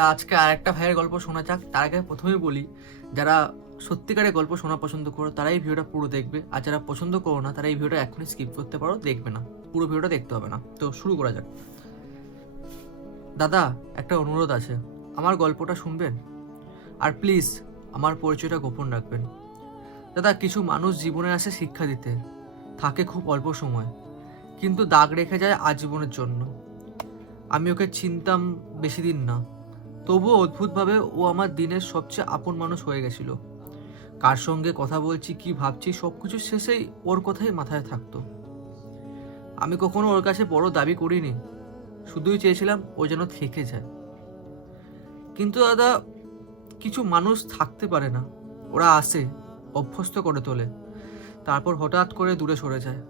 তা আজকে আরেকটা ভাইয়ের গল্প শোনা যাক। তার আগে প্রথমেই বলি, যারা সত্যিকারের গল্প শোনা পছন্দ করো তারা এই ভিডিওটা পুরো দেখবে, আর যারা পছন্দ করো না তারা এই ভিডিওটা এখনই স্কিপ করতে পারো, দেখবে না, পুরো ভিডিওটা দেখতে হবে না। তো শুরু করা যাক। দাদা, একটা অনুরোধ আছে, আমার গল্পটা শুনবেন? আর প্লিজ আমার পরিচয়টা গোপন রাখবেন। দাদা, কিছু মানুষ জীবনে আসে শিক্ষা দিতে, থাকে খুব অল্প সময়, কিন্তু দাগ রেখে যায় আজীবনের জন্য। আমি ওকে চিনতাম বেশি দিন না, তবুও অদ্ভুতভাবে ও আমার দিনের সবচেয়ে আপন মানুষ হয়ে গেছিল। কার সঙ্গে কথা বলছি, কি ভাবছি, সবকিছু শেষেই ওর কথাই মাথায় থাকতো। আমি কখনো ওর কাছে বড় দাবি করিনি, শুধুই চেয়েছিলাম ও যেন থেকে যায়। কিন্তু দাদা, কিছু মানুষ থাকতে পারে না, ওরা আসে, অভ্যস্ত করে তোলে, তারপর হঠাৎ করে দূরে সরে যায়।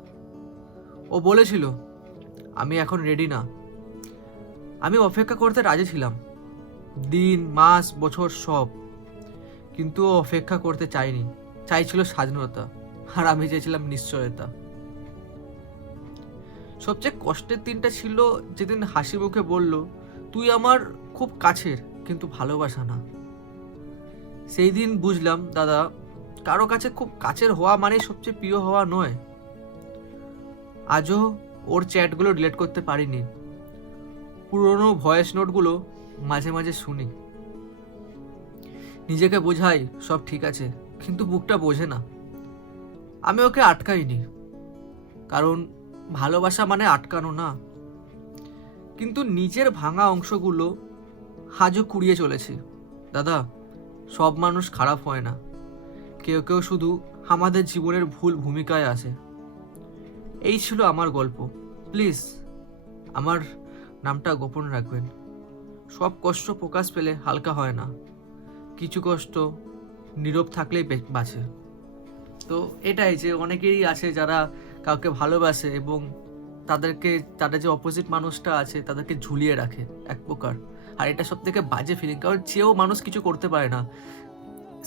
ও বলেছিল, আমি এখন রেডি না। আমি অপেক্ষা করতে রাজি ছিলাম, দিন, মাস, বছর সব। কিন্তু ও অপেক্ষা করতে চাইনি, চাইছিল স্বাধীনতা, আর আমি চেয়েছিলাম নিশ্চয়তা। সবচেয়ে কষ্টের দিনটা ছিল যেদিন হাসি মুখে বলল, তুই আমার খুব কাছের, কিন্তু ভালোবাসা না। সেই দিন বুঝলাম, দাদা, কারো কাছে খুব কাছের হওয়া মানে সবচেয়ে প্রিয় হওয়া নয়। আজও ওর চ্যাটগুলো ডিলিট করতে পারিনি, পুরনো ভয়েস নোটগুলো মাঝে মাঝে শুনি। নিজেকে বোঝাই সব ঠিক আছে, কিন্তু বুকটা বোঝে না। আমি ওকে আটকাইনি, কারণ ভালোবাসা মানে আটকানো না। কিন্তু নিজের ভাঙা অংশগুলো আজও কুড়িয়ে চলেছি। দাদা, সব মানুষ খারাপ হয় না, কেউ কেউ শুধু আমাদের জীবনের ভুল ভূমিকায় আসে। এই ছিল আমার গল্প। প্লিজ আমার নামটা গোপন রাখবেন। সব কষ্ট প্রকাশ পেলে হালকা হয় না, কিছু কষ্ট নীরব থাকলেই বাঁচে। তো এটাই যে অনেকেই আছে যারা কাউকে ভালোবাসে এবং তাদের যে অপোজিট মানুষটা আছে তাদেরকে ঝুলিয়ে রাখে এক প্রকার। আর এটা সব থেকে বাজে ফিলিং, কারণ চেয়েও মানুষ কিছু করতে পারে না।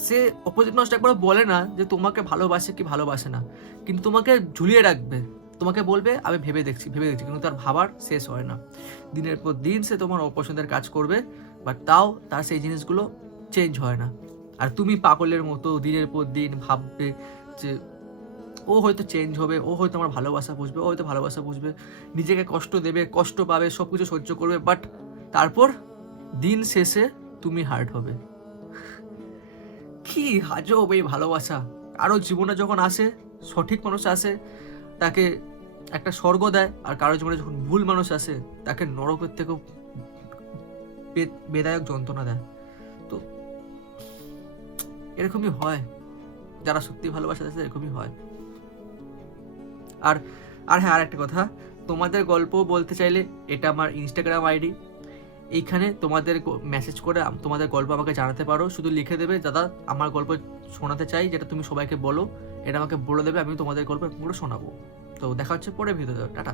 সে অপোজিট মানুষটা একবার বলে না যে তোমাকে ভালোবাসে কি ভালোবাসে না, কিন্তু তোমাকে ঝুলিয়ে রাখবে, তোমাকে বলবে আমি ভেবে দেখছি, কিন্তু তার ভাবার শেষ হয় না। দিনের পর দিন সে তোমার অপছন্দের কাজ করবে, বাট তাও তার সেই জিনিসগুলো চেঞ্জ হয় না। আর তুমি পাগলের মতো দিনের পর দিন ভাববে যে ও হয়তো চেঞ্জ হবে, ও হয়তো আমার ভালোবাসা বুঝবে, ও হয়তো ভালোবাসা বুঝবে, নিজেকে কষ্ট দেবে, কষ্ট পাবে, সব কিছু সহ্য করবে, বাট তারপর দিন শেষে তুমি হার্ট হবে। কি আজব এই ভালোবাসা! কারো জীবনে যখন আসে, সঠিক মানুষ আসে, তাকে একটা স্বর্গ দেয়, আর কারো জীবনে যখন ভুল মানুষ আসে তাকে নরকের থেকেও বেদায়ক যন্ত্রণা দেয়। তো এরকমই হয়, যারা সত্যি ভালোবাসা আছে এরকমই হয়। আর আর হ্যাঁ, আর একটা কথা, তোমাদের গল্প বলতে চাইলে এটা আমার ইনস্টাগ্রাম আইডি, এইখানে তোমাদের মেসেজ করে তোমাদের গল্প আমাকে জানাতে পারো। শুধু লিখে দেবে, দাদা আমার গল্প শোনাতে চাই, যেটা তুমি সবাইকে বলো, এটা আমাকে বলে দেবে, আমি তোমাদের গল্প পুরো শোনাবো। তো দেখা হচ্ছে পরে ভিডিওতে। টাটা।